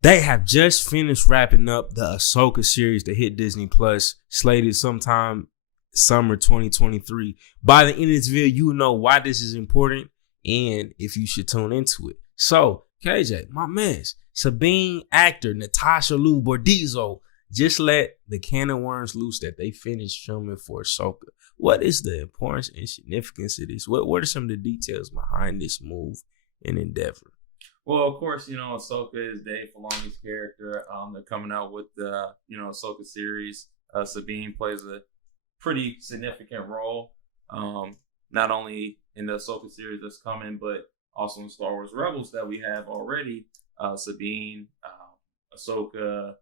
They have just finished wrapping up the Ahsoka series that hit Disney Plus, slated sometime summer 2023. By the end of this video, you will know why this is important and if you should tune into it. So, KJ, my man, Sabine actor Natasha Liu Bordizzo just let the can of worms loose that they finished filming for Ahsoka. What is the importance and significance of this? What are some of the details behind this move and endeavor? Well, of course, Ahsoka is Dave Filoni's character. They're coming out with the, Ahsoka series. Sabine plays a pretty significant role, not only in the Ahsoka series that's coming, but also in Star Wars Rebels that we have already. Sabine, Ahsoka,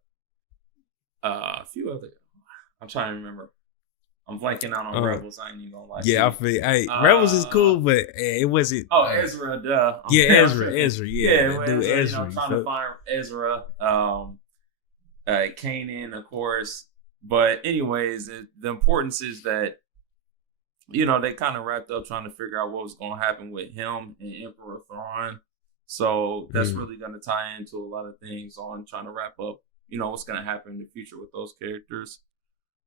a few other. I'm trying to remember. I'm blanking out on Rebels. I ain't even gonna lie. Yeah, I feel. Hey, Rebels is cool, but it wasn't. Oh, Ezra, duh. Ezra. Yeah, Ezra. Trying to find Ezra. Kanan, of course. But anyways, the importance is that they kind of wrapped up trying to figure out what was going to happen with him and Emperor Thrawn. So that's really going to tie into a lot of things on trying to wrap up, what's going to happen in the future with those characters.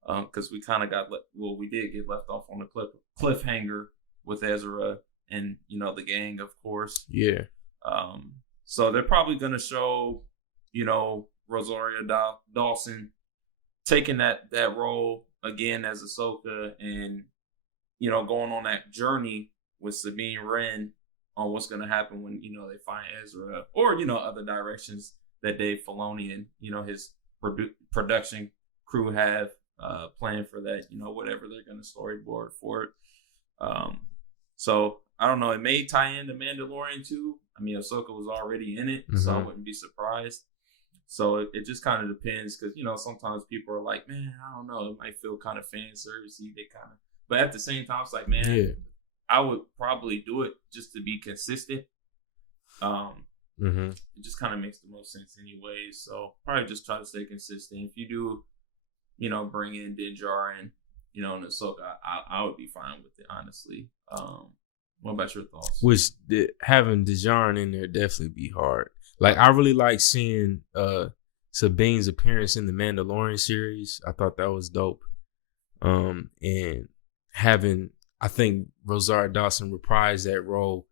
Because we kind of we did get left off on a cliffhanger with Ezra and, the gang, of course. Yeah. So they're probably going to show, Rosario Dawson taking that role again as Ahsoka and, going on that journey with Sabine Wren on what's going to happen when, they find Ezra or, other directions that Dave Filoni and, his production crew have planned for that, whatever they're going to storyboard for it. So I don't know. It may tie into Mandalorian too. I mean, Ahsoka was already in it, so I wouldn't be surprised. So it just kind of depends because, sometimes people are like, man, I don't know. It might feel kind of fan servicey. But at the same time, it's like, man, I would probably do it just to be consistent. It just kind of makes the most sense anyways. So probably just try to stay consistent. If you do, bring in Din Djarin, and Ahsoka, I would be fine with it, honestly. What about your thoughts? Having Din Djarin in there definitely be hard. Like, I really like seeing Sabine's appearance in the Mandalorian series. I thought that was dope. And having, I think, Rosario Dawson reprise that role.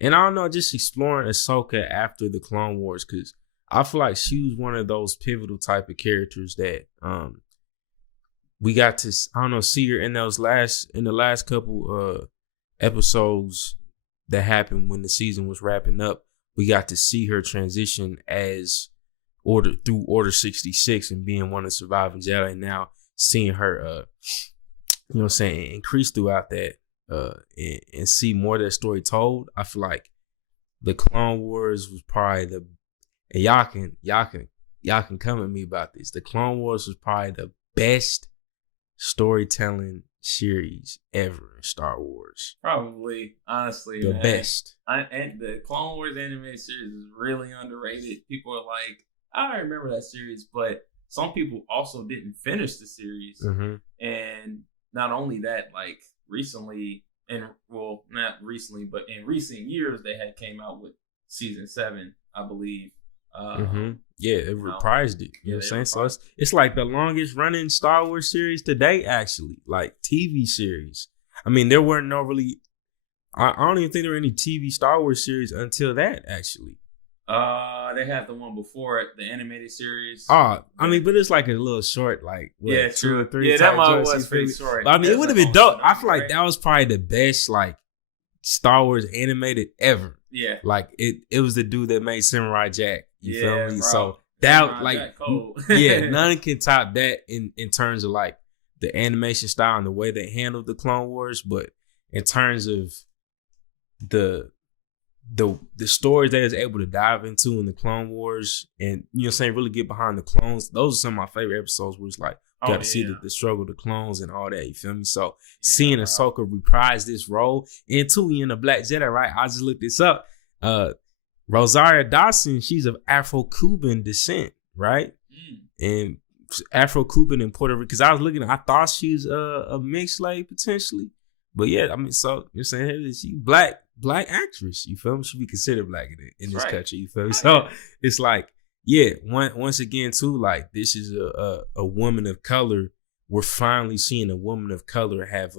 And I don't know, just exploring Ahsoka after the Clone Wars, because I feel like she was one of those pivotal type of characters that we got to, see her in the last couple episodes that happened when the season was wrapping up. We got to see her transition through Order 66 and being one of the surviving Jedi. And now seeing her, increase throughout that and see more of that story told. I feel like the Clone Wars was probably and y'all can come at me about this. The Clone Wars was probably the best storytelling series ever in Star Wars. Probably, honestly, the best. And the Clone Wars animated series is really underrated. People are like, I remember that series, but some people also didn't finish the series. And not only that, like recently, not recently, but in recent years, they had came out with season 7, I believe. Yeah, it reprised it. You know what I'm saying? So it's like the longest running Star Wars series today, actually. Like TV series. I mean, there weren't no really. I don't even think there were any TV Star Wars series until that, actually. They had the one before it, the animated series. I mean, but it's like a little short, like what, 2 or 3. Yeah, that one was pretty short. But I mean, it would have been dope. I feel like that was probably the best like Star Wars animated ever. Yeah, like it was the dude that made Samurai Jack. You feel me? Bro. So that none can top that in terms of like the animation style and the way they handled the Clone Wars. But in terms of the stories they was able to dive into in the Clone Wars and really get behind the clones, those are some of my favorite episodes where it's like got to see the struggle of the clones and all that, you feel me? So seeing Ahsoka reprise this role, and two, in the Black Jedi, right? I just looked this up. Rosario Dawson, she's of Afro-Cuban descent, right? And Afro-Cuban and Puerto Rico, because I was looking, I thought she was a mixed slave potentially. But yeah, I mean, so you're saying she black actress, you feel me? She be considered black in this country, you feel me? So it's like, yeah, once again too, like this is a woman of color. We're finally seeing a woman of color have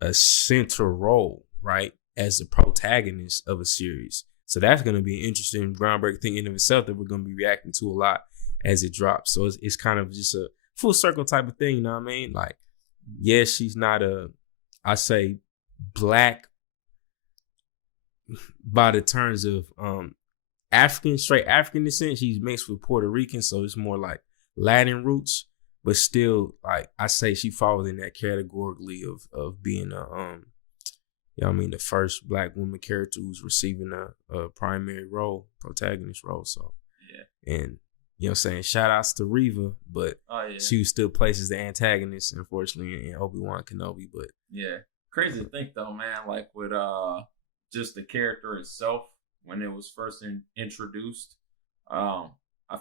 a central role, right, as the protagonist of a series. So that's going to be an interesting, groundbreaking thing in of itself that we're going to be reacting to a lot as it drops. So it's kind of just a full circle type of thing, you know what I mean? Like, yes, she's not I say black by the terms of straight African descent. She's mixed with Puerto Rican, so it's more like Latin roots, but still, like I say, she falls in that categorically of being the first black woman character who's receiving a primary role, protagonist role. So yeah, and you know what I'm saying, shout outs to Reva, but she was still placed as the antagonist, unfortunately, in Obi-Wan Kenobi. But yeah, crazy to think though, man. Like with just the character itself when it was first introduced, I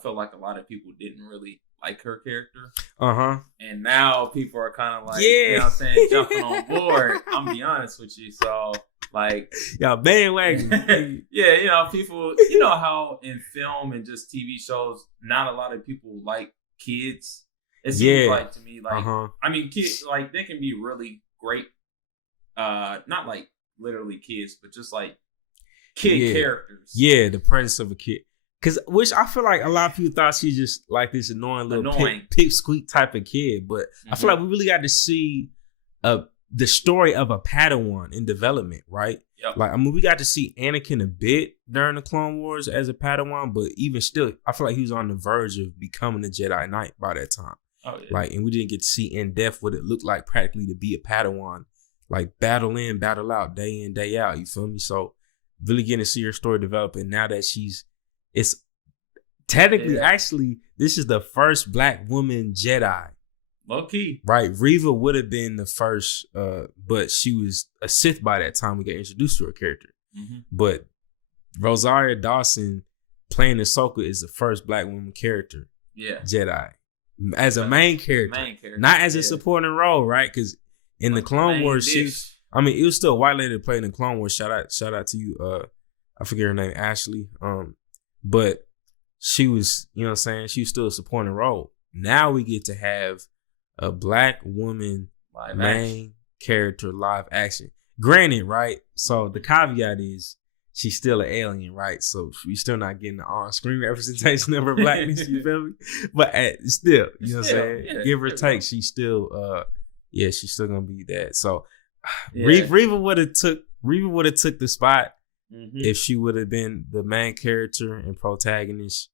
felt like a lot of people didn't really like her character. And now people are kind of like, you know what I'm saying, jumping on board. I'm gonna be honest with you. So like, y'all bandwagon. Yeah, you know, people, you know how in film and just TV shows, not a lot of people like kids. It seems like to me, like, I mean, kids, like, they can be really great. Not like literally kids, but just like kid characters. Yeah, the presence of a kid. Which I feel like a lot of people thought she just like this annoying little pipsqueak type of kid. But I feel like we really got to see the story of a Padawan in development, right? Yep. Like, I mean, we got to see Anakin a bit during the Clone Wars as a Padawan, but even still, I feel like he was on the verge of becoming a Jedi Knight by that time. Oh, yeah. Like, and we didn't get to see in depth what it looked like practically to be a Padawan, like battle in, battle out, day in, day out. You feel me? So really getting to see her story develop, and now that it's technically actually this is the first black woman Jedi. Low key. Right. Reva would have been the first, but she was a Sith by that time we got introduced to her character. But Rosario Dawson playing Ahsoka is the first black woman character. Yeah. Jedi. As a main character. Not as a supporting role, right? Because in the Clone Wars, it was still a white lady playing the Clone Wars. Shout out to you. I forget her name, Ashley. But she was, you know what I'm saying, she was still a supporting role. Now we get to have a black woman main character live action. Granted, right? So the caveat is she's still an alien, right? So we still not getting the on-screen representation of her blackness, you feel me? But still, you know what I'm saying? Give or take, she's still she's still gonna be that. So Reva would have took the spot if she would have been the main character and protagonist,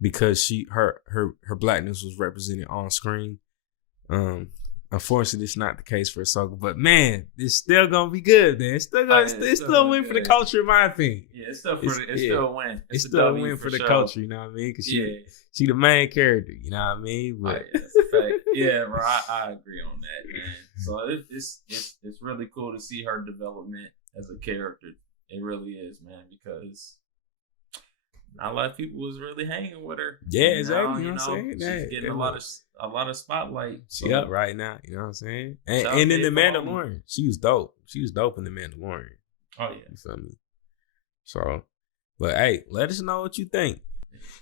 because her blackness was represented on screen. Unfortunately, it's not the case for Ahsoka, but man, it's still gonna be good, man. It's still a win for the culture, in my opinion. Yeah, it's still a win. It's still a win for the culture, you know what I mean? Because she the main character, you know what I mean? But that's a fact. Yeah, bro, I agree on that, man. So it's really cool to see her development as a character. It really is, man, because not a lot of people was really hanging with her. Yeah, exactly. You know what I'm saying? She's getting a lot of spotlight. She up right now. You know what I'm saying? And in The Mandalorian, she was dope. She was dope in The Mandalorian. Oh yeah, you feel me? So, but hey, let us know what you think.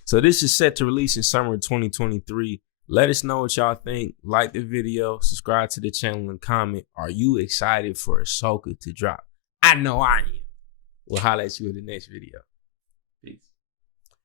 So this is set to release in summer 2023. Let us know what y'all think. Like the video, subscribe to the channel, and comment. Are you excited for Ahsoka to drop? I know I am. We'll holler at you in the next video.